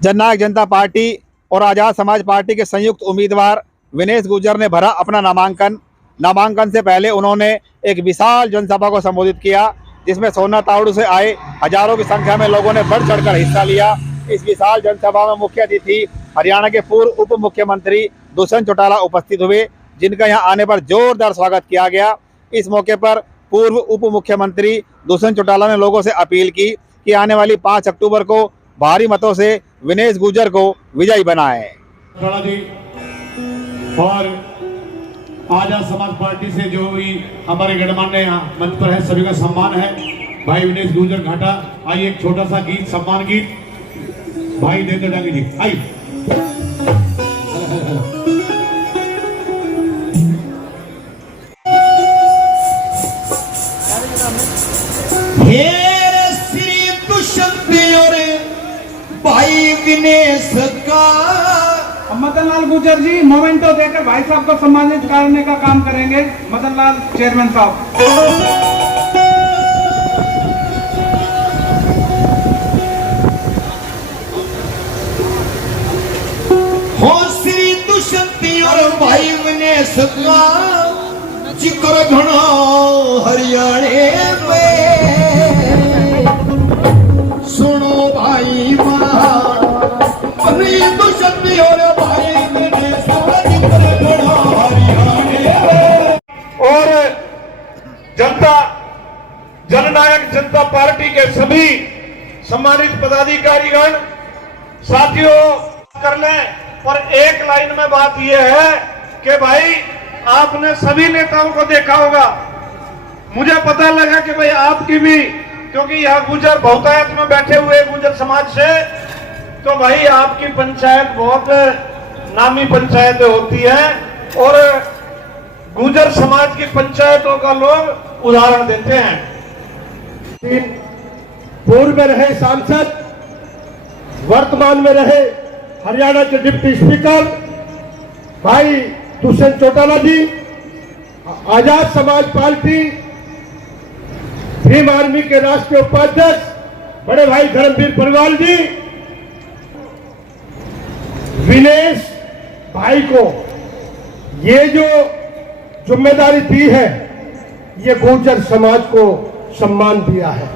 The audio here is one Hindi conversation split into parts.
जननायक जनता पार्टी और आज़ाद समाज पार्टी के संयुक्त उम्मीदवार विनेश गुर्जर ने भरा अपना नामांकन से पहले उन्होंने एक विशाल जनसभा को संबोधित किया, जिसमें सोना तावड़ू से आए हजारों की संख्या में लोगों ने बढ़ चढ़कर हिस्सा लिया। इस विशाल जनसभा में मुख्य अतिथि हरियाणा के पूर्व उप मुख्यमंत्री दुष्यंत चौटाला उपस्थित हुए, जिनका यहां आने पर जोरदार स्वागत किया गया। इस मौके पर पूर्व उप मुख्यमंत्री दुष्यंत चौटाला ने लोगों से अपील की कि आने वाली 5 अक्टूबर को भारी मतों से विनेश गुर्जर को विजयी बनाएं। और आजाद समाज पार्टी से जो भी हमारे गणमान्य यहाँ मंच पर है, सभी का सम्मान है। भाई विनेश गुर्जर घाटा, आइए एक छोटा सा गीत, सम्मान गीत भाई देंद्र डांगी जी, आइए। श्री दुष्यंत और भाई विनेश का मदन लाल गुर्जर जी मोमेंटो देकर भाई साहब को सम्मानित करने का काम करेंगे। मदन लाल चेयरमैन साहब। हो श्री दुष्यंत और भाई विनेश का जिक्र घना हरियाणे में सुनो भाई दुष्यंत और भाई विनेश का जिक्र घना हरियाणे में। और जननायक जनता पार्टी के सभी सम्मानित पदाधिकारीगण साथियों कर लें। पर एक लाइन में बात यह है कि भाई आपने सभी नेताओं को देखा होगा, मुझे पता लगा कि भाई आपकी भी, क्योंकि यहाँ गुर्जर बहुतायत में बैठे हुए गुर्जर समाज से, तो भाई आपकी पंचायत बहुत नामी पंचायतें होती है और गुर्जर समाज की पंचायतों का लोग उदाहरण देते हैं। पूर्व में रहे सांसद, वर्तमान में रहे हरियाणा के डिप्टी स्पीकर भाई दुष्यंत चौटाला जी, आजाद समाज पार्टी भीम आर्मी के राष्ट्रीय उपाध्यक्ष बड़े भाई धर्मवीर परिवाल जी, विनेश भाई को ये जो जिम्मेदारी दी है, ये गुर्जर समाज को सम्मान दिया है।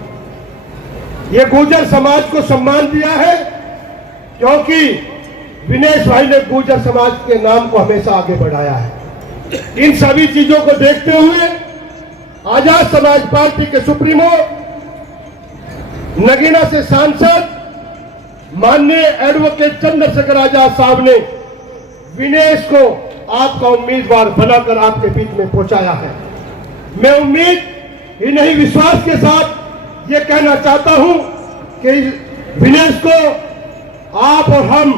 ये गुर्जर समाज को सम्मान दिया है क्योंकि विनेश भाई ने गुर्जर समाज के नाम को हमेशा आगे बढ़ाया है। इन सभी चीजों को देखते हुए आजाद समाज पार्टी के सुप्रीमो, नगीना से सांसद माननीय एडवोकेट चंद्रशेखर आजाद साहब ने विनेश को आपका उम्मीदवार बनाकर आपके बीच में पहुंचाया है। मैं उम्मीद ही नहीं विश्वास के साथ ये कहना चाहता हूं कि विनेश को आप और हम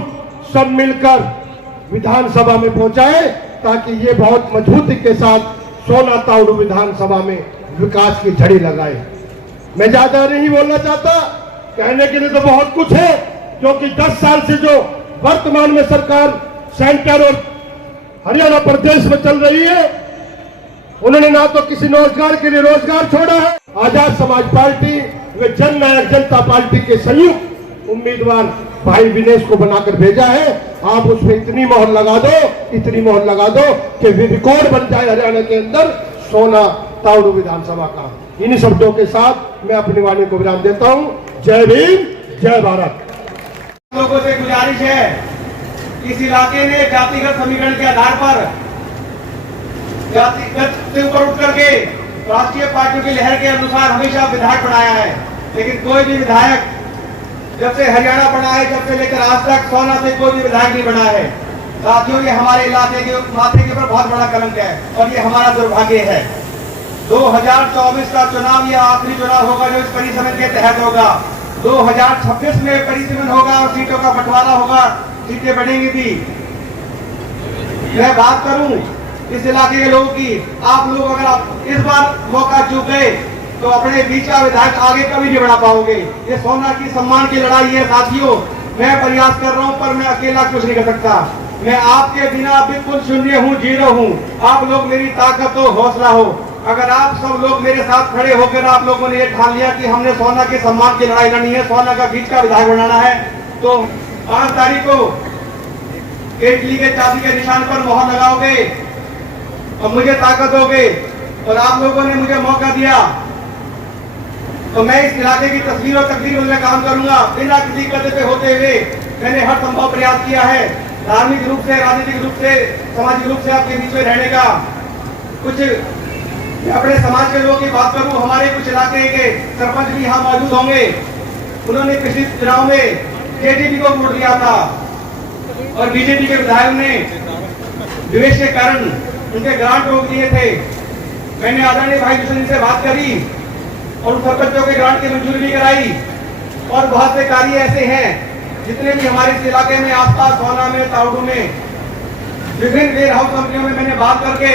सब मिलकर विधानसभा में पहुंचाए, ताकि ये बहुत मजबूती के साथ सोना तावड़ू विधानसभा में विकास की झड़ी लगाए। मैं ज्यादा नहीं बोलना चाहता, कहने के लिए तो बहुत कुछ है, क्योंकि 10 साल से जो वर्तमान में सरकार सेंटर और हरियाणा प्रदेश में चल रही है, उन्होंने ना तो किसी रोजगार के लिए रोजगार छोड़ा है। आजाद समाज पार्टी व जननायक जनता पार्टी के संयुक्त उम्मीदवार भाई विनेश को बनाकर भेजा है। आप उसमें इतनी मोहर लगा दो कि रिकॉर्ड बन जाए हरियाणा के अंदर सोना तावड़ू विधानसभा का। इन्हीं शब्दों के साथ मैं अपनी वाणी को विराम देता हूं। जय भीम, जय भारत। लोगों से गुजारिश है, इस इलाके ने जातिगत समीकरण के आधार पर जातिगत से ऊपर उठ करके राष्ट्रीय पार्टियों की लहर के अनुसार हमेशा विधायक बनाया है, लेकिन कोई भी विधायक जब से हरियाणा बना है, जब से लेकर आज तक सोना से कोई भी विधायक नहीं बना है। साथियों, ये हमारे इलाके के माथे के ऊपर बहुत बड़ा कलंक है और ये हमारा दुर्भाग्य है। 2024 का चुनाव यह आखिरी चुनाव होगा जो इस परिसमन के तहत होगा। 2026 में परिसमन होगा और सीटों का बंटवारा होगा, सीटें बढ़ेंगी थी। मैं बात करूं इस इलाके के लोगों की, आप लोग अगर आप इस बार मौका चूक गए तो अपने बीच का विधायक आगे कभी नहीं बढ़ा पाओगे। ये सोना की सम्मान की लड़ाई है साथियों। मैं प्रयास कर रहा हूं पर मैं अकेला कुछ नहीं कर सकता। मैं आपके बिना बिल्कुल शून्य हूं, जीरो हूं। आप लोग मेरी ताकत हो, हौसला हो। अगर आप सब लोग मेरे साथ खड़े होकर आप लोगों ने ये ठान लिया कि हमने सोना के सम्मान की लड़ाई लड़नी है, सोना का बीच का विधायक बनाना है, तो 5 तारीख को केटली के चाबी के निशान पर मोहर लगाओगे और मुझे ताकत दोगे और आप लोगों ने मुझे मौका दिया तो मैं इस इलाके की तस्वीर और तकदीर में काम करूंगा। बिना किसी कदर पे होते हुए मैंने हर संभव प्रयास किया है, धार्मिक रूप से, राजनीतिक रूप से, सामाजिक रूप से आपके बीच में रहने का। कुछ मैं अपने समाज के लोगों की बात करूं, हमारे कुछ इलाके के सरपंच भी यहाँ मौजूद होंगे। उन्होंने पिछले चुनाव में जेडीपी को वोट दिया था और बीजेपी के विधायक ने विवेश के कारण उनके ग्रांट रोक दिए थे। मैंने आदरणीय भाई दुष्यंत से बात करी और उन सरपंचों के ग्रांट की मंजूरी भी कराई। और बहुत से कार्य ऐसे हैं जितने भी हमारे इस इलाके में आसपास सोना में, ताउडू में, विभिन्न वेयर हाउस कंपनियों में मैंने बात करके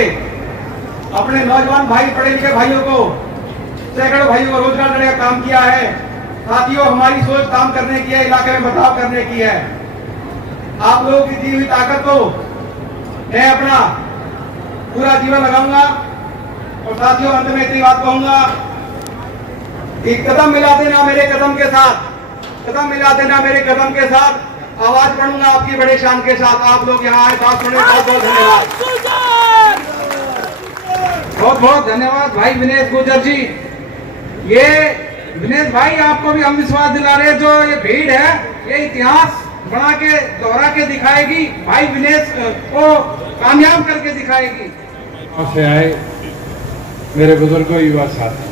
अपने नौजवान भाई, पढ़े लिखे भाइयों को, सैकड़ों भाइयों को रोजगार देने का काम किया है। साथियों, हमारी सोच काम करने की है, इलाके में बदलाव करने की है। आप लोगों की दी हुई ताकत को मैं अपना पूरा जीवन लगाऊंगा। और साथियों, अंत में इतनी बात कहूंगा कि कदम मिला देना मेरे कदम के साथ, कदम मिला देना मेरे कदम के साथ। आवाज बढ़ूंगा आपकी बड़े शान के साथ। आप लोग यहाँ आए, बात सुने, बहुत बहुत धन्यवाद। बहुत बहुत धन्यवाद भाई विनेश गुर्जर जी। ये विनेश भाई आपको भी हम विश्वास दिला रहे हैं, जो ये भीड़ है ये इतिहास बना के, दोहरा के दिखाएगी, भाई विनेश को कामयाब करके दिखाएगी। से आए मेरे बुजुर्गों, युवा साथी,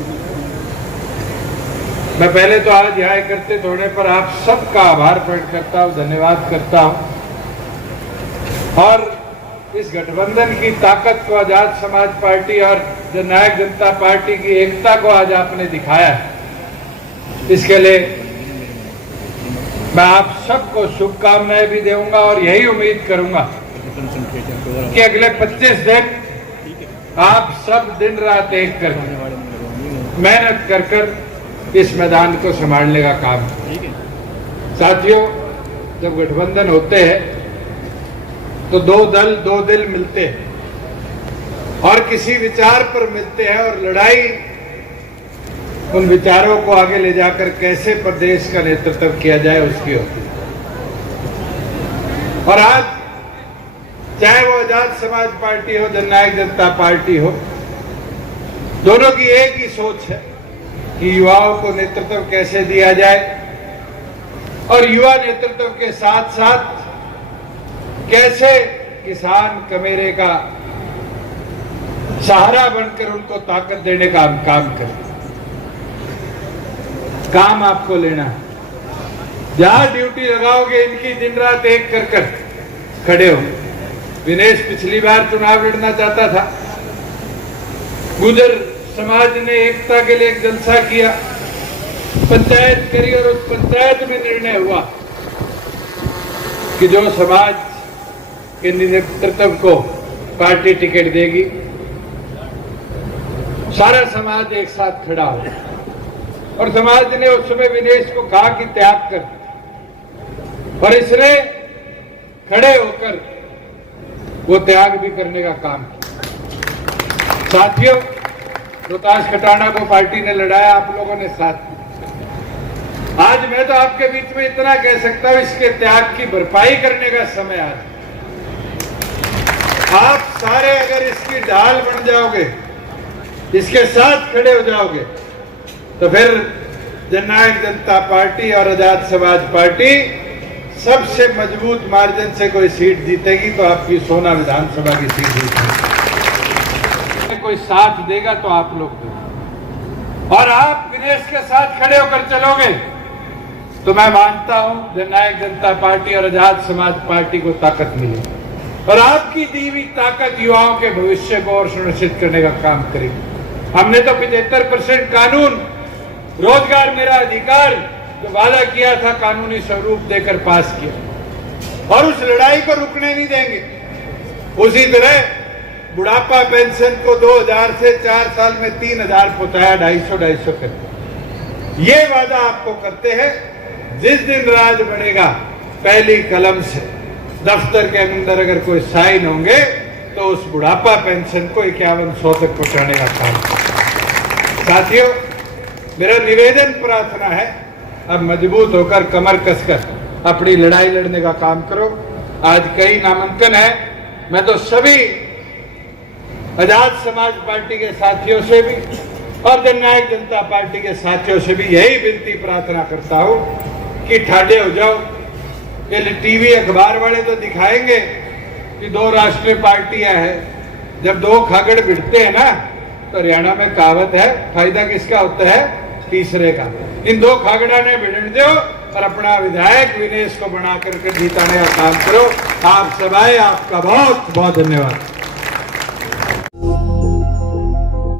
मैं पहले तो आज यहाँ एकत्रित होने पर आप सबका आभार प्रकट करता हूँ, धन्यवाद करता हूँ। और इस गठबंधन की ताकत को आजाद समाज पार्टी और जननायक जनता पार्टी की एकता को आज आपने दिखाया है, इसके लिए मैं आप सबको शुभकामनाएं भी दूंगा और यही उम्मीद करूंगा कि अगले 25 दिन आप सब दिन रात एक कर मेहनत कर इस मैदान को संभालने का काम। साथियों, जब गठबंधन होते हैं तो दो दल, दो दिल मिलते हैं और किसी विचार पर मिलते हैं और लड़ाई उन विचारों को आगे ले जाकर कैसे प्रदेश का नेतृत्व किया जाए उसकी होती है। और आज चाहे वो आजाद समाज पार्टी हो, जननायक जनता पार्टी हो, दोनों की एक ही सोच है कि युवाओं को नेतृत्व कैसे दिया जाए और युवा नेतृत्व के साथ साथ कैसे किसान कमेरे का सहारा बनकर उनको ताकत देने का हम काम करें। काम आपको लेना है, जहां ड्यूटी लगाओगे इनकी दिन रात एक कर खड़े हो। विनेश पिछली बार चुनाव लड़ना चाहता था, गुर्जर समाज ने एकता के लिए एक जलसा किया, पंचायत करी और उस पंचायत में निर्णय हुआ कि जो समाज के नेतृत्व को पार्टी टिकट देगी, सारा समाज एक साथ खड़ा हो। और समाज ने उस समय विनेश को कहा कि त्याग कर, और इसने खड़े होकर वो त्याग भी करने का काम किया। साथियों, रोहतास खटाना को पार्टी ने लड़ाया, आप लोगों ने साथ। आज मैं तो आपके बीच में इतना कह सकता हूं, इसके त्याग की भरपाई करने का समय आज। आप सारे अगर इसकी ढाल बन जाओगे, इसके साथ खड़े हो जाओगे, तो फिर जननायक जनता पार्टी और आजाद समाज पार्टी सबसे मजबूत मार्जिन से कोई सीट जीतेगी, तो आपकी सोना विधानसभा की सीट जीतेगी। कोई साथ देगा तो आप लोग दो, और आप विदेश के साथ खड़े होकर चलोगे तो मैं मानता हूं जननायक जनता पार्टी और आजाद समाज पार्टी को ताकत मिलेगी और आपकी दी हुई ताकत युवाओं के भविष्य को और सुनिश्चित करने का काम करेगी। हमने तो 75% कानून, रोजगार मेरा अधिकार जो वादा किया था, कानूनी स्वरूप देकर पास किया और उस लड़ाई को रुकने नहीं देंगे। उसी तरह बुढ़ापा पेंशन को 2000 से 4 साल में 3000 पहुंचाया, 250 कर। ये वादा आपको करते हैं, जिस दिन राज बढ़ेगा पहली कलम से दफ्तर के अंदर अगर कोई साइन होंगे तो उस बुढ़ापा पेंशन को 5100 तक पहुंचाने का काम। साथियों, मेरा निवेदन प्रार्थना है, अब मजबूत होकर, कमर कसकर अपनी लड़ाई लड़ने का काम करो। आज कई नामांकन है, मैं तो सभी आजाद समाज पार्टी के साथियों से भी और जननायक जनता पार्टी के साथियों से भी यही विनती प्रार्थना करता हूं कि ठाडे हो जाओ। ये टीवी अखबार वाले तो दिखाएंगे कि दो राष्ट्रीय पार्टियां हैं, जब दो खागड़ भिड़ते हैं ना तो हरियाणा में कहावत है, फायदा किसका होता है? तीसरे का। इन दो खागड़ा ने भिड़ने दो और अपना विधायक विनेश को बना करके जीताने का काम करो। आप सभाएं, आपका बहुत बहुत धन्यवाद।